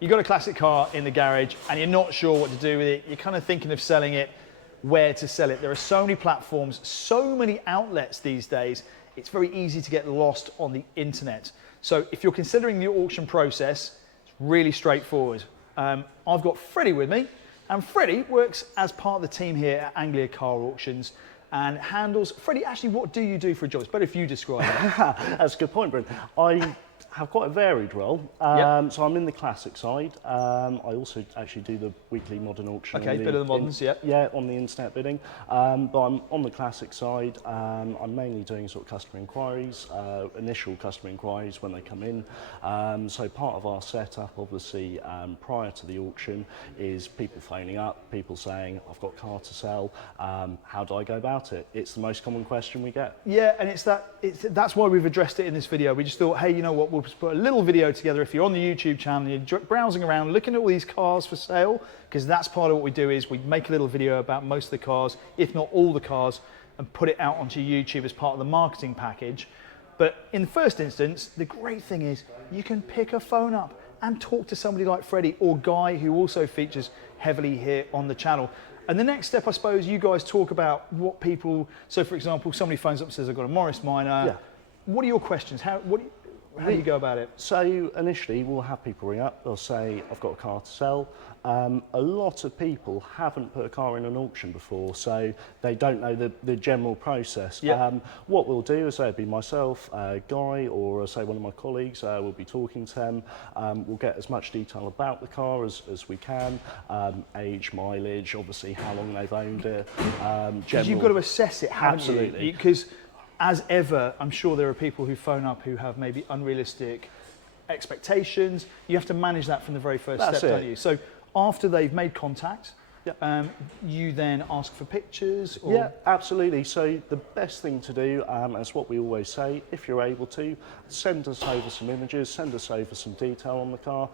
you've got a classic car in the garage and you're not sure what to do with it, you're kind of thinking of selling it, where to sell it. There are so many platforms, so many outlets these days, it's very easy to get lost on the internet. So if you're considering the auction process, it's really straightforward. I've got Freddie with me, and Freddie works as part of the team here at Anglia Car Auctions and handles... Freddie, actually, what do you do for a job? It's better if you describe it. That's a good point, Bryn. I have quite a varied role. So I'm in the classic side. I also actually do the weekly modern auction. Okay, bit of the moderns, Yeah, on the internet bidding. But I'm on the classic side. I'm mainly doing sort of customer inquiries, initial customer inquiries when they come in. So part of our setup, obviously, prior to the auction, is people phoning up, people saying, I've got a car to sell, how do I go about it? It's the most common question we get. Yeah, and that's why we've addressed it in this video. We just thought, hey, you know what, we'll just put a little video together. If you're on the YouTube channel, you're browsing around, looking at all these cars for sale, because that's part of what we do, is we make a little video about most of the cars, if not all the cars, and put it out onto YouTube as part of the marketing package. But in the first instance, the great thing is you can pick a phone up and talk to somebody like Freddie or Guy, who also features heavily here on the channel. And the next step, I suppose, you guys talk about what people, so for example, somebody phones up and says, I've got a Morris Minor. Yeah. What are your questions? How do you go about it? So initially we'll have people ring up, they'll say, I've got a car to sell. A lot of people haven't put a car in an auction before, so they don't know the general process. Yep. What we'll do is, it'll be myself, Guy, or say one of my colleagues, we'll be talking to them. We'll get as much detail about the car as we can, age, mileage, obviously how long they've owned it. Because you've got to assess it, haven't you? Absolutely. Because as ever, I'm sure there are people who phone up who have maybe unrealistic expectations. You have to manage that from the very first step, don't you? So after they've made contact, you then ask for pictures? Or... Yeah, absolutely. So the best thing to do, as what we always say, if you're able to, send us over some images, send us over some detail on the car.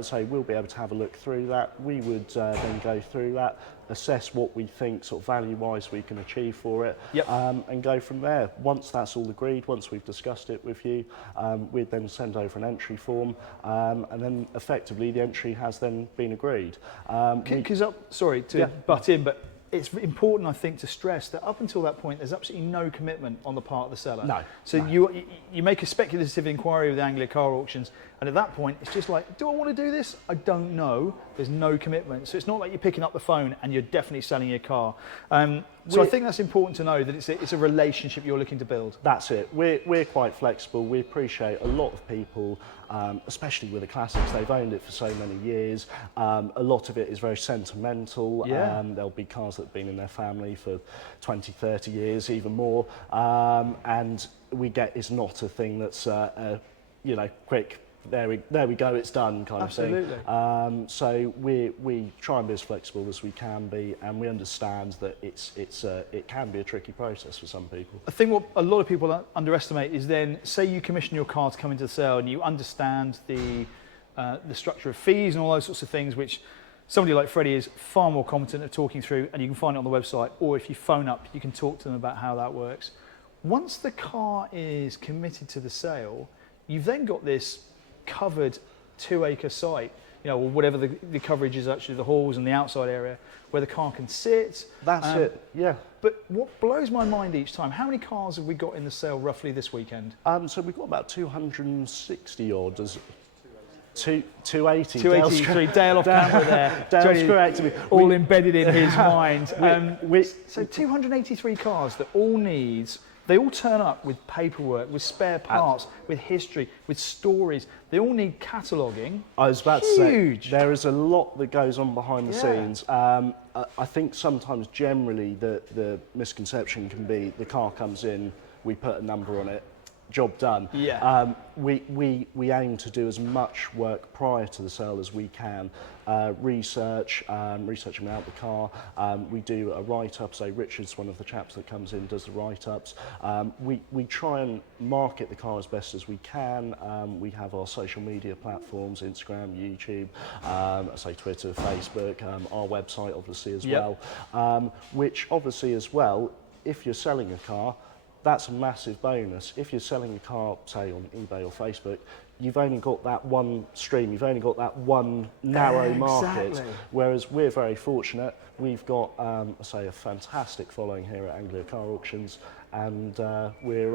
So we'll be able to have a look through that. We would then go through that, assess what we think sort of value-wise we can achieve for it, and go from there. Once that's all agreed, once we've discussed it with you, we'd then send over an entry form, and then effectively the entry has then been agreed. Because sorry to butt in, but it's important, I think, to stress that up until that point, there's absolutely no commitment on the part of the seller. No. So no. You make a speculative inquiry with Anglia Car Auctions, and at that point, it's just like, do I want to do this? I don't know. There's no commitment. So it's not like you're picking up the phone and you're definitely selling your car. So I think that's important to know, that it's a relationship you're looking to build. That's it. We're quite flexible. We appreciate a lot of people, especially with the classics, they've owned it for so many years. A lot of it is very sentimental. Yeah. There'll be cars that have been in their family for 20, 30 years, even more. And we get, it's not a thing that's, you know, quick, there we go, it's done kind of thing. Absolutely. So we try and be as flexible as we can be, and we understand that it can be a tricky process for some people. I think what a lot of people underestimate is then, say you commission your car to come into the sale and you understand the structure of fees and all those sorts of things, which somebody like Freddie is far more competent at talking through, and you can find it on the website, or if you phone up, you can talk to them about how that works. Once the car is committed to the sale, you've then got this covered 2-acre site, you know, or whatever the coverage is, actually the halls and the outside area where the car can sit. That's it, yeah. But what blows my mind each time, how many cars have we got in the sale roughly this weekend? So we've got about 260 odd. 280. 283, Dale off camera there. Dale's correct. All embedded in his mind. So 283 cars that all needs, they all turn up with paperwork, with spare parts, with history, with stories. They all need cataloguing. I was about to say, there is a lot that goes on behind the scenes. I think sometimes generally the misconception can be the car comes in, we put a number on it, job done. Yeah. We aim to do as much work prior to the sale as we can. Researching about the car. We do a write-up, so Richard's one of the chaps that comes in, does the write-ups. We try and market the car as best as we can. We have our social media platforms, Instagram, YouTube, say Twitter, Facebook, our website obviously as well, which obviously as well, if you're selling a car, that's a massive bonus. If you're selling a car, say on eBay or Facebook, you've only got that one stream, you've only got that one narrow market, whereas we're very fortunate. We've got, say, a fantastic following here at Anglia Car Auctions, and we're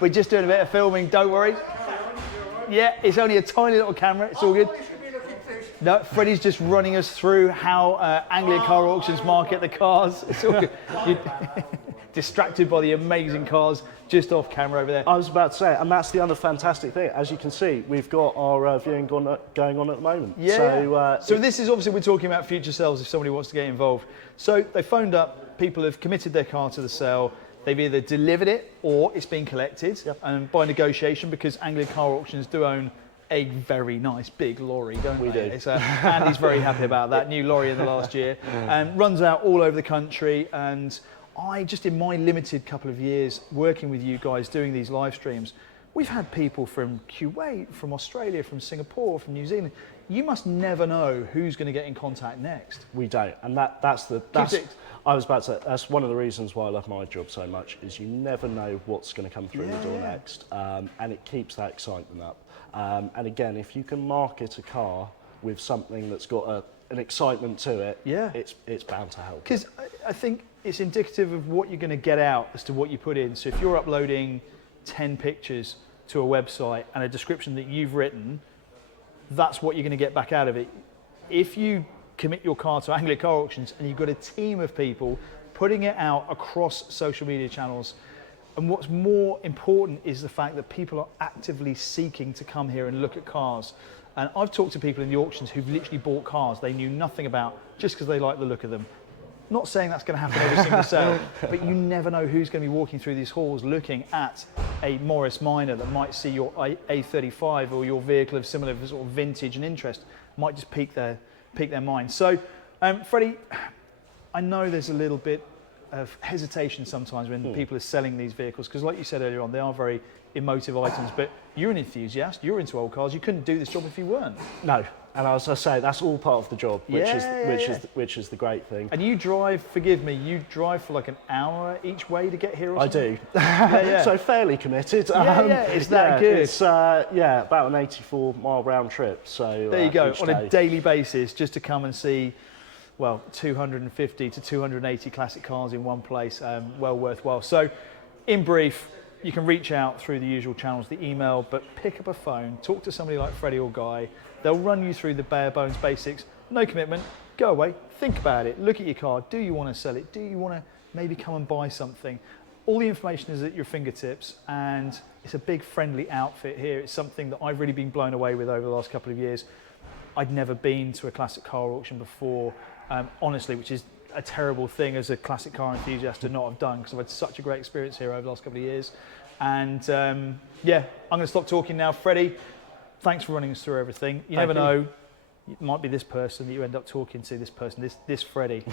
we're just doing a bit of filming, don't worry. Yeah, it's only a tiny little camera, it's all good. No, Freddie's just running us through how Anglia Car Auctions market the cars. It's all good. Distracted by the amazing cars just off camera over there. I was about to say, and that's the other fantastic thing. As you can see, we've got our viewing going on at the moment. Yeah. So this is obviously, we're talking about future sales if somebody wants to get involved. So they phoned up, people have committed their car to the sale. They've either delivered it or it's been collected, and by negotiation, because Anglia Car Auctions do own a very nice big lorry, don't we? We do. Andy's very happy about that new lorry in the last year, and runs out all over the country. And I just, in my limited couple of years working with you guys doing these live streams, we've had people from Kuwait, from Australia, from Singapore, from New Zealand. You must never know who's going to get in contact next. We don't, and that's I was about to say, that's one of the reasons why I love my job so much, is you never know what's going to come through the door next, and it keeps that excitement up. And again, if you can market a car with something that's got an excitement to it, it's bound to help. Because I think it's indicative of what you're going to get out as to what you put in. So if you're uploading 10 pictures to a website and a description that you've written, that's what you're going to get back out of it. If you commit your car to Anglia Car Auctions and you've got a team of people putting it out across social media channels, and what's more important is the fact that people are actively seeking to come here and look at cars. And I've talked to people in the auctions who've literally bought cars they knew nothing about just because they like the look of them. Not saying that's going to happen every single sale, but you never know who's going to be walking through these halls looking at a Morris Minor that might see your A35 or your vehicle of similar sort of vintage and interest, might just pique their mind. So, Freddie, I know there's a little bit of hesitation sometimes when people are selling these vehicles, because like you said earlier on, they are very emotive items, but you're an enthusiast, you're into old cars, you couldn't do this job if you weren't. No, and as I say, that's all part of the job, which is the great thing. And you drive, forgive me, you drive for like an hour each way to get here or something? I do. So fairly committed. It's that good. It's about an 84-mile round trip. So there you go, on a daily basis, just to come and see, well, 250 to 280 classic cars in one place, well worthwhile. So, in brief, you can reach out through the usual channels, the email, but pick up a phone, talk to somebody like Freddie or Guy. They'll run you through the bare bones basics, no commitment, go away, think about it, look at your car, do you want to sell it, do you want to maybe come and buy something? All the information is at your fingertips, and it's a big friendly outfit here. It's something that I've really been blown away with over the last couple of years. I'd never been to a classic car auction before, honestly, which is a terrible thing as a classic car enthusiast to not have done, because I've had such a great experience here over the last couple of years. And yeah, I'm going to stop talking now. Freddie, thanks for running us through everything. You never know, it might be this person that you end up talking to, this person, this Freddie.